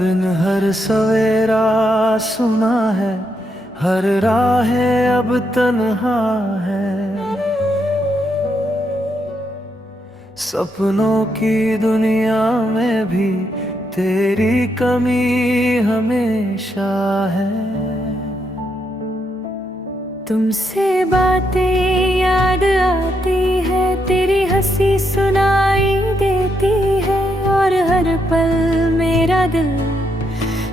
बिन हर सवेरा सुना है, हर राह अब तन्हा है। सपनों की दुनिया में भी तेरी कमी हमेशा है। तुमसे बातें याद आती है, तेरी हंसी सुनाई देती है, और हर पल मेरा दिल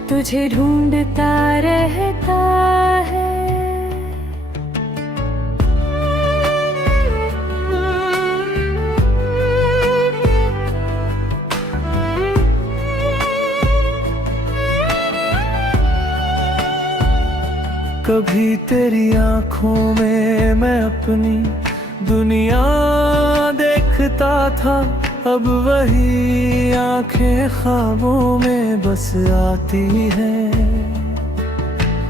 तुझे ढूंढता रहता है। कभी तेरी आंखों में मैं अपनी दुनिया देखता था, अब वही आंखें ख्वाबों में बस आती हैं।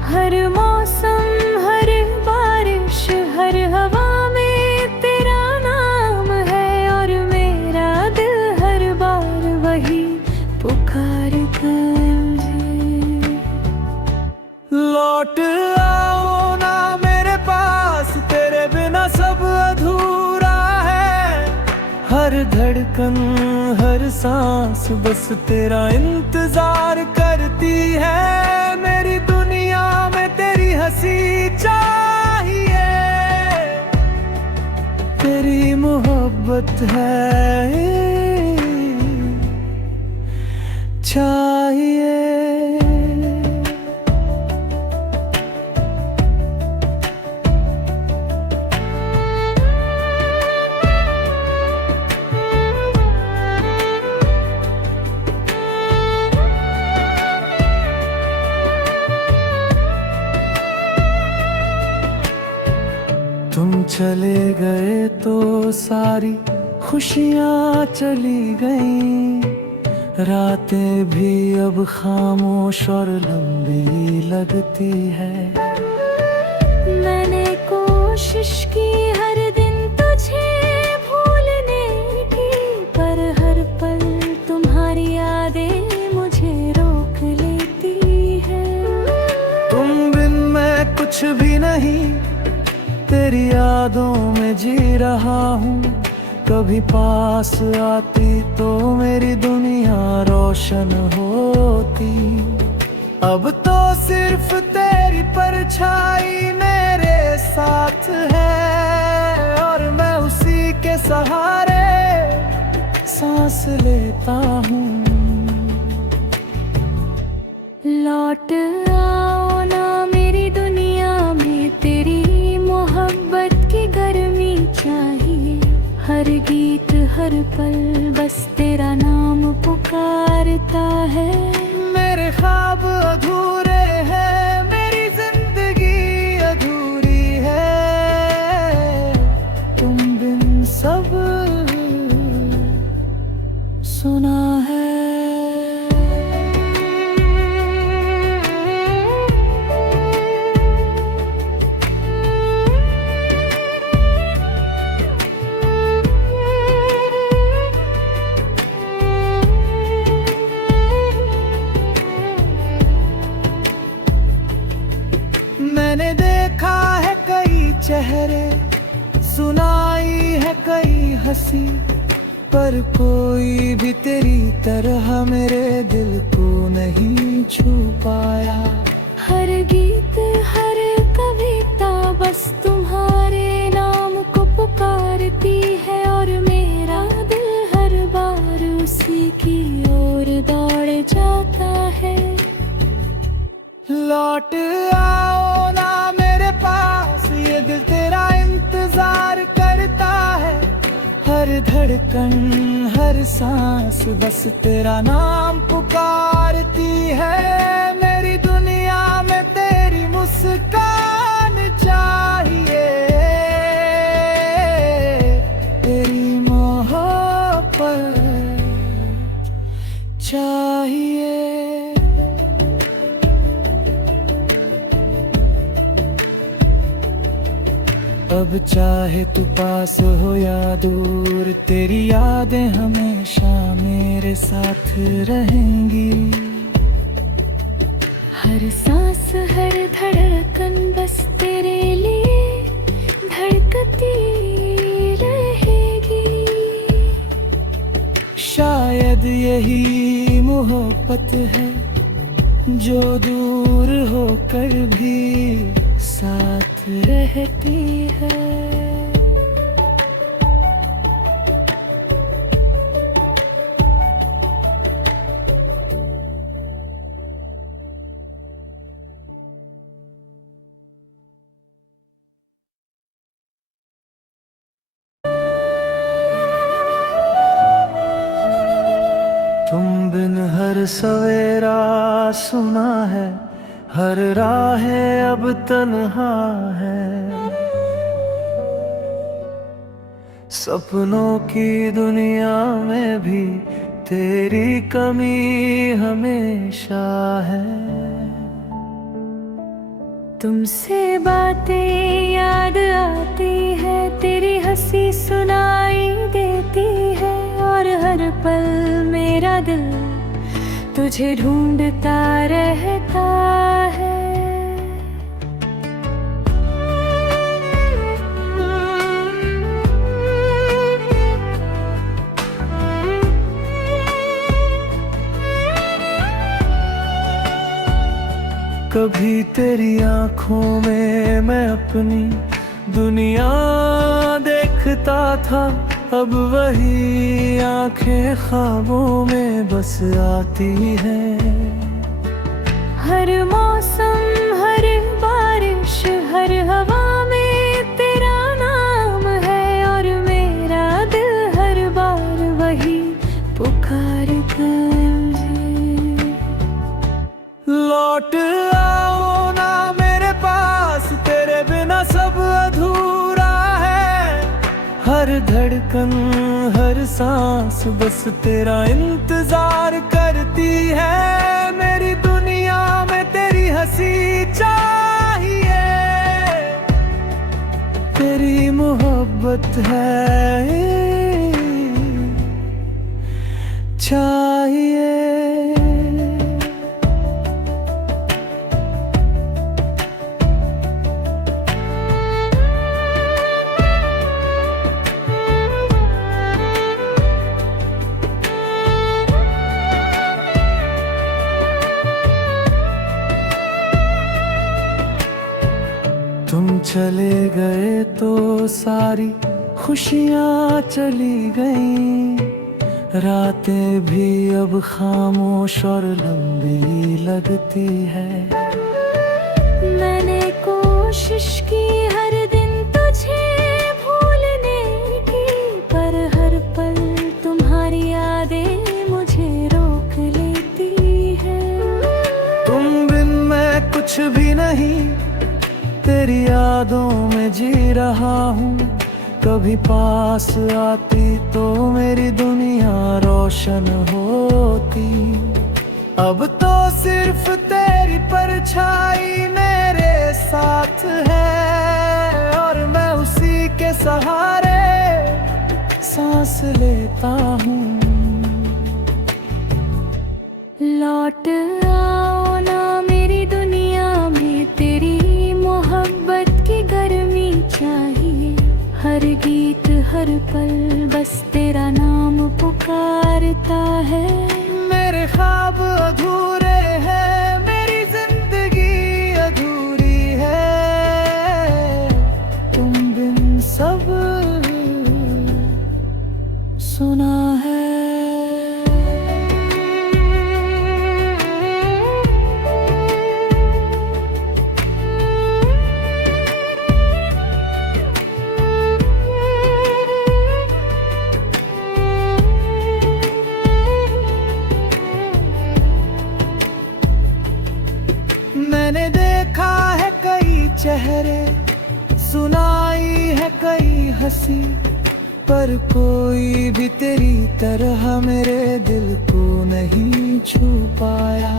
हर मौसम, हर बारिश, हर हवा में तेरा नाम है, और मेरा दिल हर बार वही पुकारता है। लौट आओ ना मेरे पास, तेरे बिना सब अधूरा है। हर धड़कन, हर सांस बस तेरा इंतजार करती है। मेरी दुनिया में तेरी हंसी चाहिए, तेरी मोहब्बत है चाहिए। तुम चले गए तो सारी खुशियाँ चली गईं, रातें भी अब खामोश और लंबी लगती है। मैंने कोशिश की हर दिन तुझे भूलने की, पर हर पल तुम्हारी यादें मुझे रोक लेती है। तुम बिन मैं कुछ भी नहीं, तेरी यादों में जी रहा हूँ। कभी पास आती तो मेरी दुनिया रोशन होती, अब तो सिर्फ तेरी परछाई मेरे साथ है, और मैं उसी के सहारे सांस लेता हूँ। लौट आओ ना मेरी दुनिया में, तेरी मोहब्बत की गर्मी चाहिए। हर गीत, हर पल बस तेरा नाम पुकारता है। मेरे ख्वाब अधूरे हैं, मेरी जिंदगी अधूरी है। तुम बिन सब सुना है। मैंने देखा है कई चेहरे, सुनाई है कई हंसी, पर कोई भी तेरी तरह मेरे दिल को नहीं छू पाया। हर गीत, हर कविता बस तुम्हारे नाम को पुकारती है, और मेरा दिल हर बार उसी की ओर दौड़ जाता है। लौट आओ ना मेरे पास, ये दिल तेरा इंतजार करता है। हर धड़कन, हर सांस बस तेरा नाम पुकारती है। मेरी दुनिया में तेरी मुस्कान चाहिए, तेरी मोहब्बत चाहिए। अब चाहे तू पास हो या दूर, तेरी यादें हमेशा मेरे साथ रहेंगी। हर सांस हर धड़कन बस तेरे लिए धड़कती रहेगी। शायद यही मोहब्बत है जो दूर होकर भी साथ रहती है। तुम बिन हर सवेरा सुना है, हर राहें अब तन्हा है। सपनों की दुनिया में भी तेरी कमी हमेशा है। तुमसे बातें याद आती है, तेरी हंसी सुनाई देती है, और हर पल मेरा दिल तुझे ढूंढता रहता है। कभी तेरी आंखों में मैं अपनी दुनिया देखता था, अब वही आंखें ख्वाबों में बस आती हैं। हर मौसम हर बारिश हर हवा में तेरा नाम है, और मेरा दिल हर बार वही पुकारता मुझे। लौट आओ ना मेरे पास, तेरे बिना सब अधूरा है। हर धड़कन हर सांस बस तेरा इंतजार करती है। मेरी दुनिया में तेरी हंसी चाहिए, तेरी मोहब्बत है चाहिए। तुम चले गए तो सारी खुशियाँ चली गईं, रातें भी अब खामोश और लंबी लगती है। मैंने कोशिश की हर दिन तुझे भूलने की, पर हर पल तुम्हारी यादें मुझे रोक लेती है। तुम बिन मैं कुछ भी नहीं, तेरी यादों में जी रहा हूँ। कभी पास आती तो मेरी दुनिया रोशन होती, अब तो सिर्फ तेरी परछाई मेरे साथ है, और मैं उसी के सहारे सांस लेता हूँ। लौट आओ ना मेरी दुनिया में, तेरी मोहब्बत की गर्मी चाहिए। हर गीत हर पल बस तेरा नाम पुकारता है। मेरे ख्वाब अधूरे हैं, मेरी जिंदगी अधूरी है, तुम बिन सब सुना है। मैंने देखा है कई चेहरे, सुनाई है कई हंसी, पर कोई भी तेरी तरह मेरे दिल को नहीं छू पाया।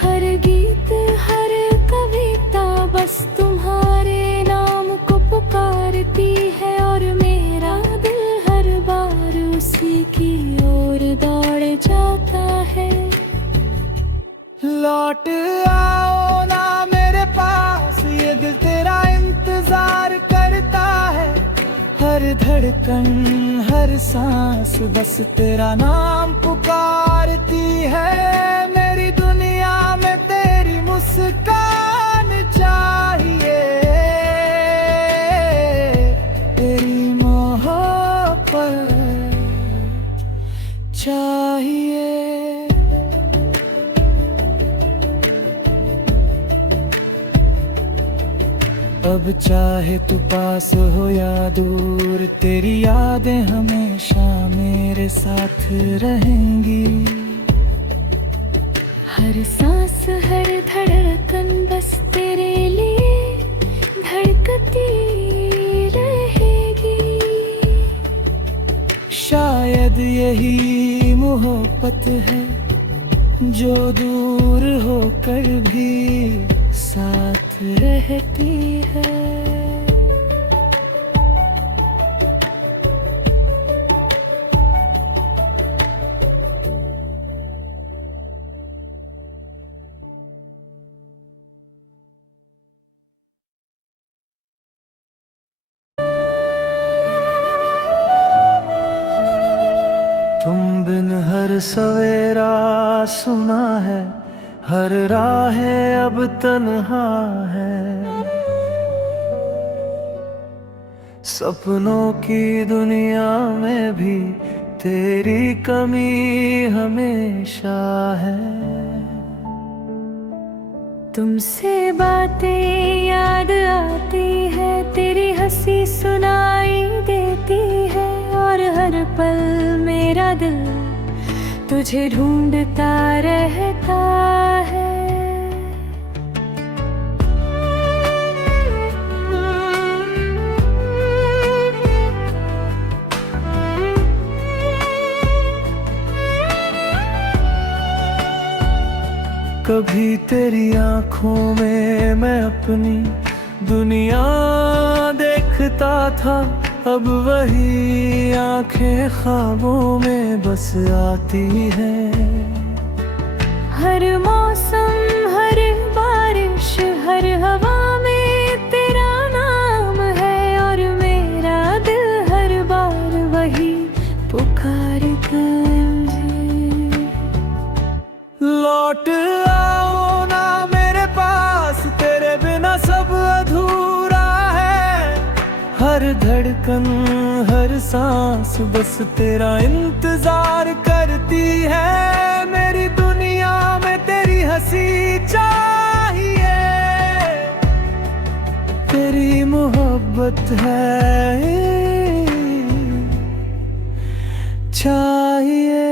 हर गीत हर कविता बस तुम्हारे नाम को पुकारती है, और मेरा दिल हर बार उसी की ओर दौड़ जाता है। लौट आओ धड़कन हर सांस बस तेरा नाम पुकारती है। मेरी दुनिया में तेरी मुस्कान चाहिए, तेरी मोहब्बत चाहिए। अब चाहे तू पास हो या दूर, तेरी यादें हमेशा मेरे साथ रहेंगी। हर सांस हर धड़कन बस तेरे लिए धड़कती रहेगी। शायद यही मोहब्बत है जो दूर होकर भी साथ रहती है। तुम बिन हर सवेरा सुना है, हर राह अब तन्हा है। सपनों की दुनिया में भी तेरी कमी हमेशा है। तुमसे बातें याद आती है, तेरी हंसी सुनाई देती है, और हर पल मेरा दिल तुझे ढूंढता रहता है। कभी तेरी आंखों में मैं अपनी दुनिया देखता था, अब वही आंखें ख्वाबों में बस आती हैं। हर मौसम हर बारिश हर हवा में तेरा नाम है, और मेरा दिल हर बार वही पुकारता है। लौट आओ ना मेरे पास, तेरे बिना सब अधूरा है। हर धड़कन हर सांस बस तेरा इंतजार करती है। मेरी दुनिया में तेरी हंसी चाहिए, तेरी मोहब्बत है चाहिए।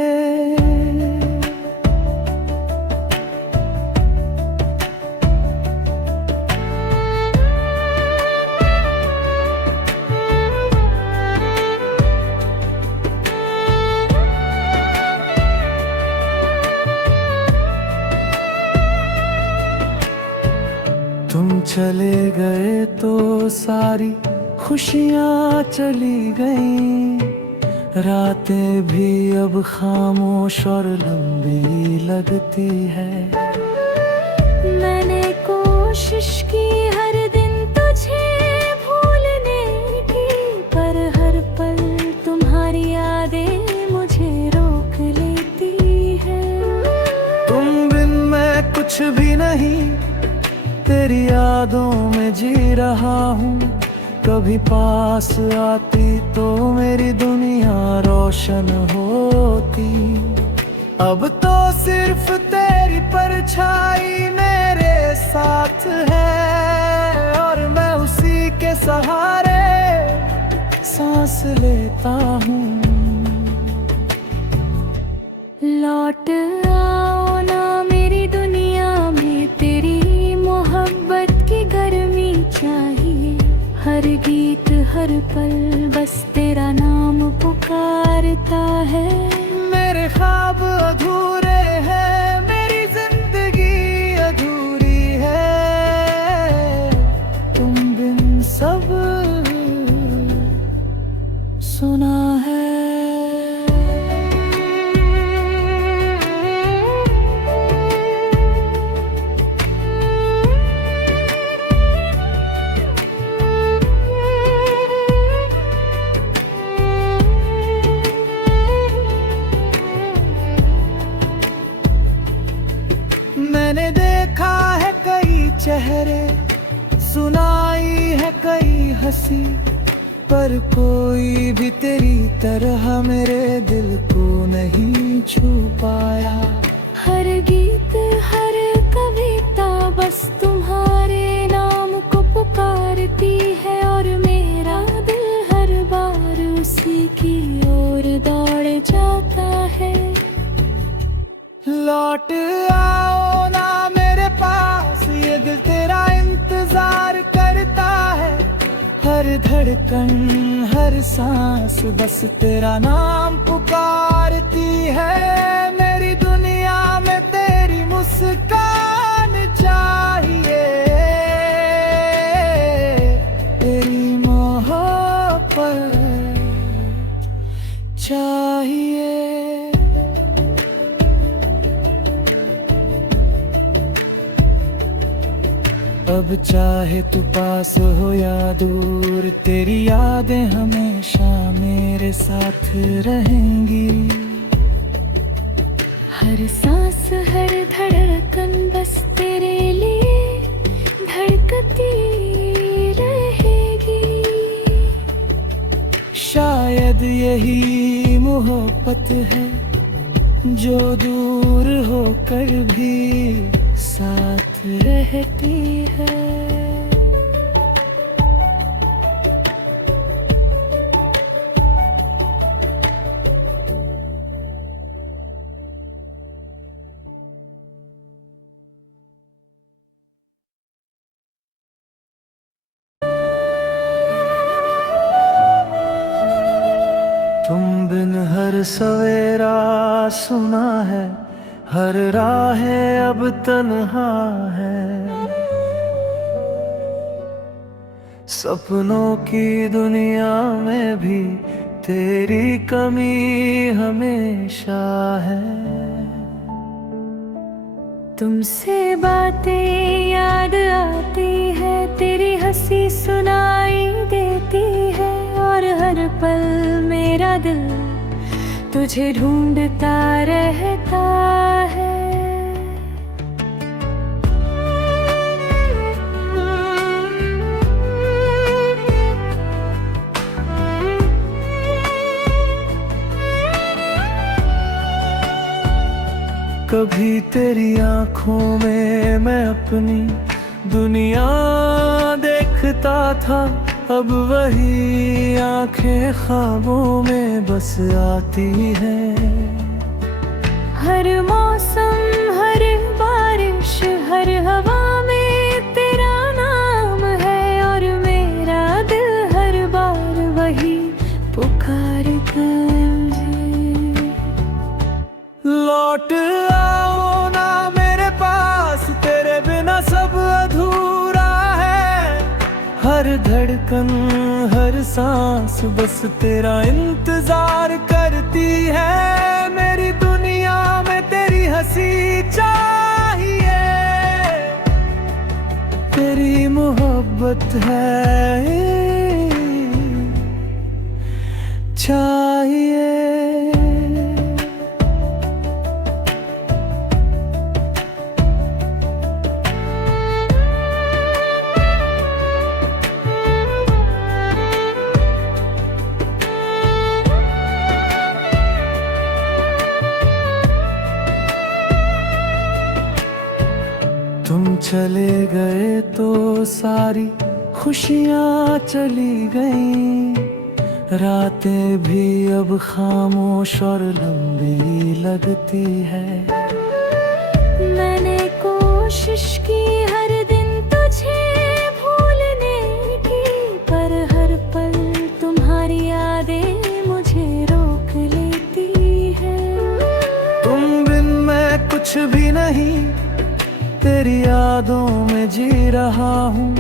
तुम चले गए तो सारी खुशियाँ चली गईं, रातें भी अब खामोश और लंबी लगती है। मैंने कोशिश की हर दिन तुझे भूलने की, पर हर पल तुम्हारी यादें मुझे रोक लेती है। तुम बिन मैं कुछ भी नहीं, तेरी यादों में जी रहा हूँ। कभी पास आती तो मेरी दुनिया रोशन होती, अब तो सिर्फ तेरी परछाई मेरे साथ है, और मैं उसी के सहारे सांस लेता हूँ। लौट आओ ना मेरी दुनिया में, तेरी मोहब्बत की गर्मी चाहिए। हर गीत हर पल बस तेरा नाम पुकारता है। मेरे ख्वाब अधूरे हैं, मेरी जिंदगी अधूरी है, तुम बिन सब सुना है। चेहरे, सुनाई है कई हंसी, पर कोई भी तेरी तरह मेरे दिल को नहीं छू पाया। हर गीत हर कविता बस तुम्हारे नाम को पुकारती है, और मेरा दिल हर बार उसी की ओर दौड़ जाता है। लौट आओ ना मेरे पास, ये दिल तेरा इंतजार करता है। हर धड़कन हर सांस बस तेरा नाम पुकारती है। मेरी दुनिया में तेरी मुस्कान चाहिए, तेरी मोहब्बत चाहिए। अब चाहे तू पास हो या दूर, तेरी यादें हमेशा मेरे साथ रहेंगी। हर सांस हर धड़कन बस तेरे लिए धड़कती रहेगी। शायद यही मोहब्बत है जो दूर होकर भी साथ रहती है। तुम बिन हर सवेरा सुना है, हर राहें अब तन्हा है। सपनों की दुनिया में भी तेरी कमी हमेशा है। तुमसे बातें याद आती है, तेरी हंसी सुनाई देती है, और हर पल मेरा दिल तुझे ढूंढता रहता है। कभी तेरी आंखों में मैं अपनी दुनिया देखता था, अब वही आंखें ख्वाबों में बस आती हैं। हर मौसम हर बारिश हर हवा में तेरा नाम है, और मेरा दिल हर बार वही पुकारता है। लौट आओ ना मेरे पास, तेरे बिना सब अधूरा है। हर धड़कन हर सांस बस तेरा इंतजार करती है। मेरी दुनिया में तेरी हंसी चाहिए, तेरी मोहब्बत है चाहिए। तुम चले गए तो सारी खुशियाँ चली गईं, रातें भी अब खामोश और लंबी लगती है। मैंने कोशिश की हर दिन तुझे भूलने की, पर हर पल तुम्हारी यादें मुझे रोक लेती है। तुम बिन मैं कुछ भी नहीं, तेरी यादों में जी रहा हूँ।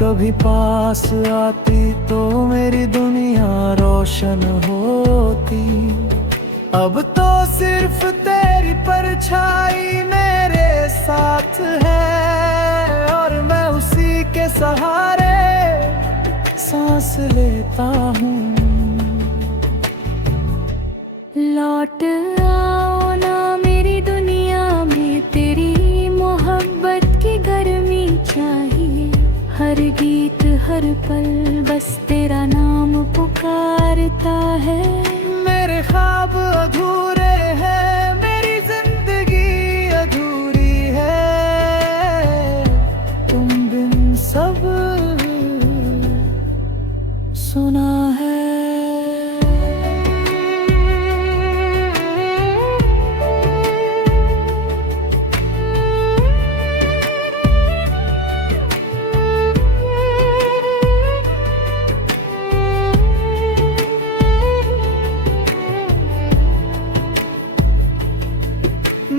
कभी पास आती तो मेरी दुनिया रोशन होती। अब तो सिर्फ तेरी परछाई मेरे साथ है, और मैं उसी के सहारे सांस लेता हूँ। लौट आओ ना मेरी दुनिया में, तेरी मोहब्बत की गर्मी हर पल बस तेरा नाम पुकारता है। मेरे ख्वाब अधूरे हैं, मेरी जिंदगी अधूरी है, तुम बिन सब सुना है।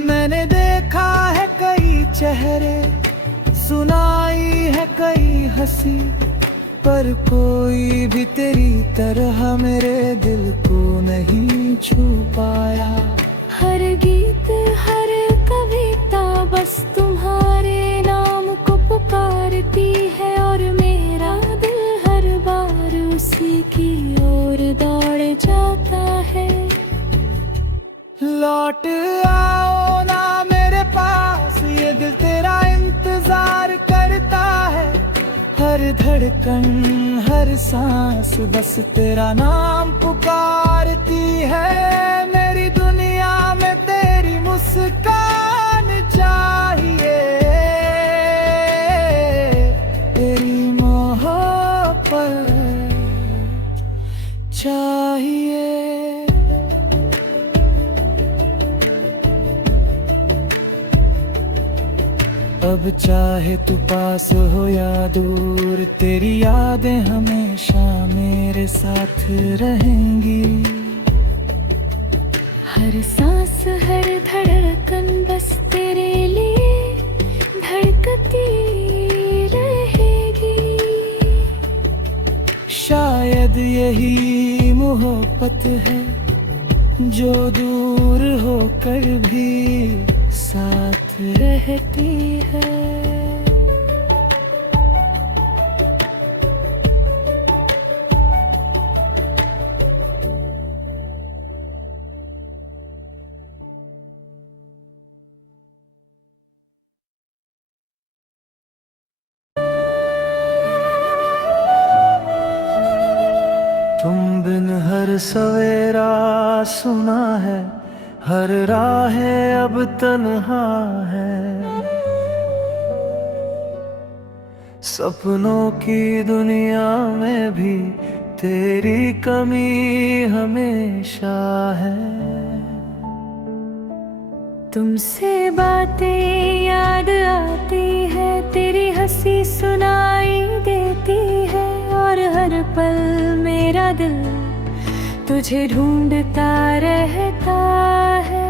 मैंने देखा है कई चेहरे, सुनाई है कई हंसी, पर कोई भी तेरी तरह मेरे दिल को नहीं छू पाया। हर गीत हर कविता बस तुम्हारे नाम को पुकारती है, और मेरा दिल हर बार उसी की ओर दौड़ जाता है। लौट आओ ना मेरे पास, ये दिल तेरा इंतजार करता है। हर धड़कन हर सांस बस तेरा नाम पुकारती है। मेरी दुनिया में तेरी मुस्कान चाहिए, तेरी मोहब्बत चाहिए। अब चाहे तू पास हो या दूर, तेरी यादें हमेशा मेरे साथ रहेंगी। हर सांस हर धड़कन बस तेरे लिए धड़कती रहेगी। शायद यही मोहब्बत है जो दूर होकर भी साथ रहती है। तुम बिन हर सवेरा सुना है, हर राहें अब तन्हा है। सपनों की दुनिया में भी तेरी कमी हमेशा है। तुमसे बातें याद आती है, तेरी हंसी सुनाई देती है, और हर पल मेरा दिल तुझे ढूंढता रहता है।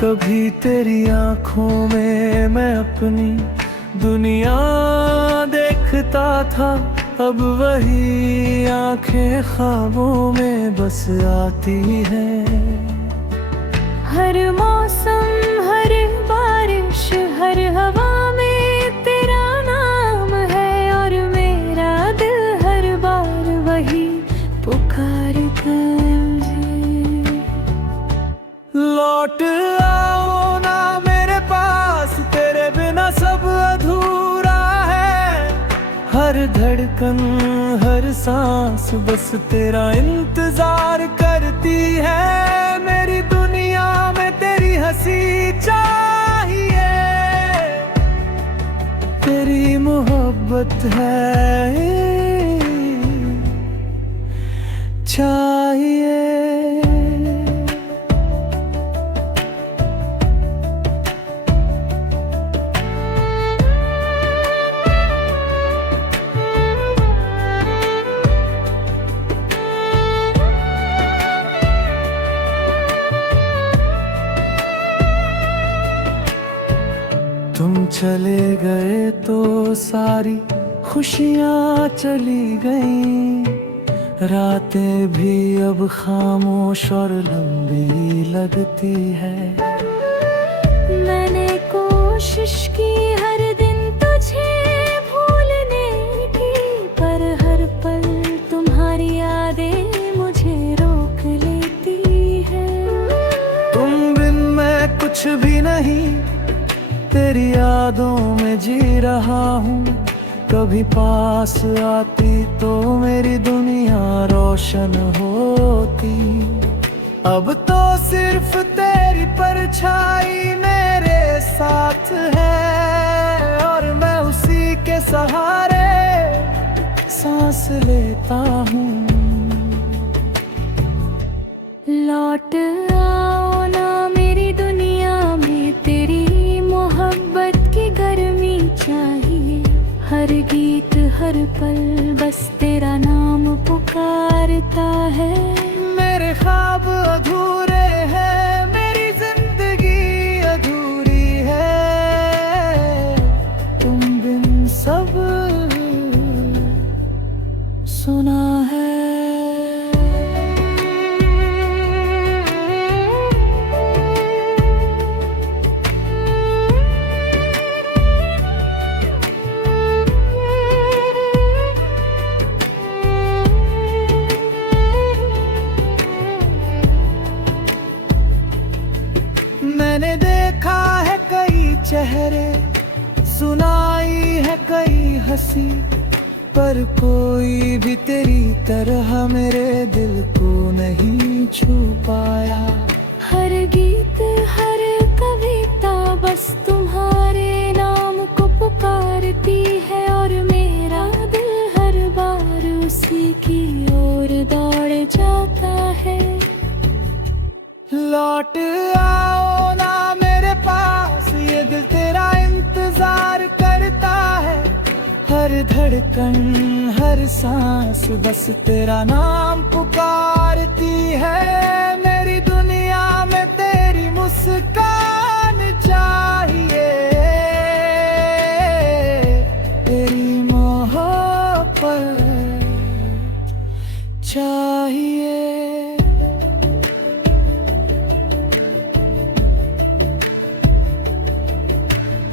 कभी तेरी आंखों में मैं अपनी दुनिया देखता था, अब वही आंखें ख्वाबों में बस आती हैं। हर मौसम हर बारिश हर हवा में तेरा नाम है, और मेरा दिल हर बार वही पुकारता है। लौट आओ ना मेरे पास, तेरे बिना सब अधूरा है। हर धड़कन हर सांस बस तेरा इंतजार करती है। मेरी दुनिया में तेरी हंसी चाहिए, तेरी मोहब्बत है चाहिए। तुम चले गए तो सारी खुशियाँ चली गईं, रातें भी अब खामोश और लंबी लगती है। मैंने कोशिश की हर दिन तुझे भूलने की, पर हर पल कुछ भी नहीं, तेरी यादों में जी रहा हूँ। कभी पास आती तो मेरी दुनिया रोशन होती। अब तो सिर्फ तेरी परछाई मेरे साथ है, और मैं उसी के सहारे सांस लेता हूँ। लौट आओ ना मेरी दुनिया में, तेरी मोहब्बत की गर्मी चाहिए। हर गीत हर पल बस तेरा नाम पुकारता है। मेरे ख्वाब अधूरे हैं, मेरी जिंदगी अधूरी है, तुम बिन सब सुना है। मैंने देखा है कई चेहरे, सुनाई है कई हंसी, पर कोई भी तेरी तरह मेरे दिल को नहीं छू पाया। हर गीत हर कविता बस तुम्हारे नाम को पुकारती है, और मेरा दिल हर बार उसी की ओर दौड़ जाता है। लौट आओ ना मेरे पास, ये दिल तेरा इंतजार करता है। हर धड़कन हर सांस बस तेरा नाम पुकारती है। मेरी दुनिया में तेरी मुस्कान चाहिए, तेरी मोहब्बत चाहिए।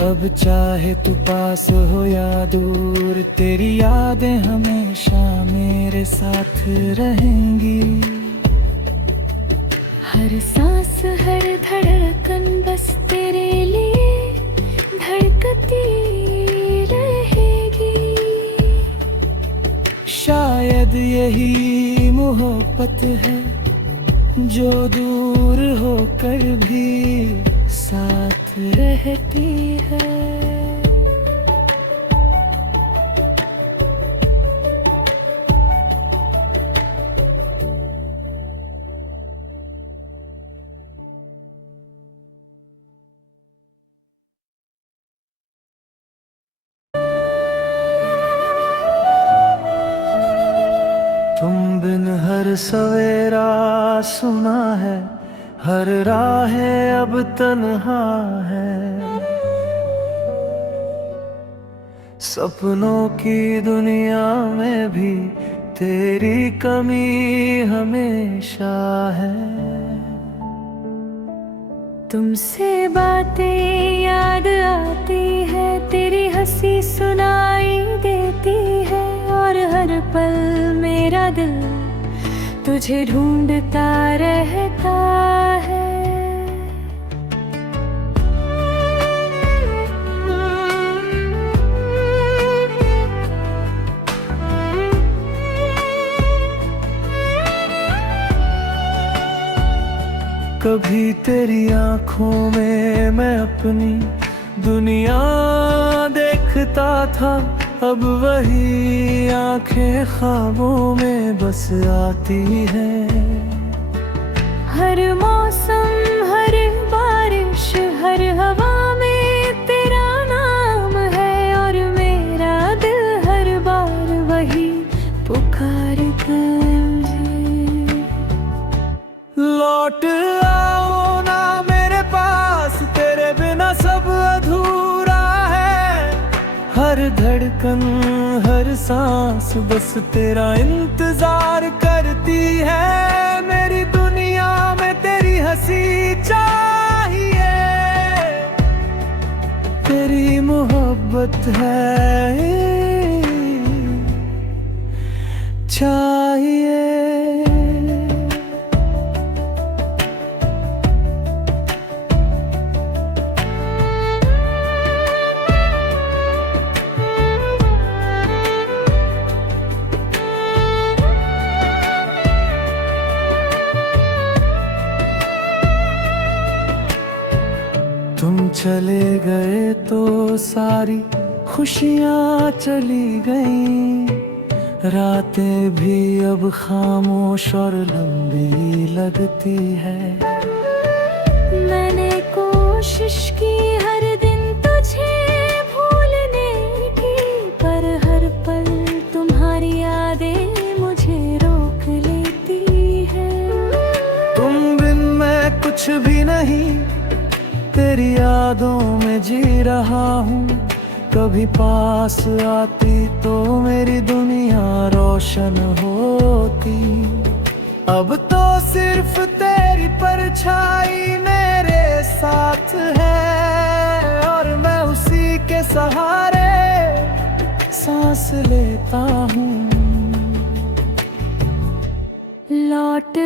अब चाहे तू पास हो या दूर, तेरी यादें हमेशा मेरे साथ रहेंगी। हर सांस हर धड़कन बस तेरे लिए धड़कती रहेगी। शायद यही मोहब्बत है, जो दूर होकर भी साथ रहती है। तुम बिन हर सवेरा सुना है, हर राहें अब तन्हा है। सपनों की दुनिया में भी तेरी कमी हमेशा है। तुमसे बातें याद आती है, तेरी हंसी सुनाई देती है, और हर पल मेरा दिल तुझे ढूंढता रहता है। कभी तेरी आंखों में मैं अपनी दुनिया देखता था, अब वही आंखें ख्वाबों में बस आती हैं। हर मौसम हर बारिश हर हवा में तेरा नाम है, और मेरा दिल हर बार वही पुकारता है। लौट आओ ना मेरे पास, तेरे बिना सब अधूरा है। हर धड़कन हर सांस बस तेरा इंतजार करती है। मेरी दुनिया में तेरी हंसी चाहिए, तेरी मोहब्बत है चाहिए। तुम चले गए तो सारी खुशियाँ चली गईं, रातें भी अब खामोश और लंबी लगती है। मैंने कोशिश की हर दिन तुझे भूलने की, पर हर पल तुम्हारी यादें मुझे रोक लेती है। तुम बिन मैं कुछ भी नहीं, तेरी यादों में जी रहा हूँ। कभी पास आती तो मेरी दुनिया रोशन होती। अब तो सिर्फ तेरी परछाई मेरे साथ है, और मैं उसी के सहारे सांस लेता हूँ। लौट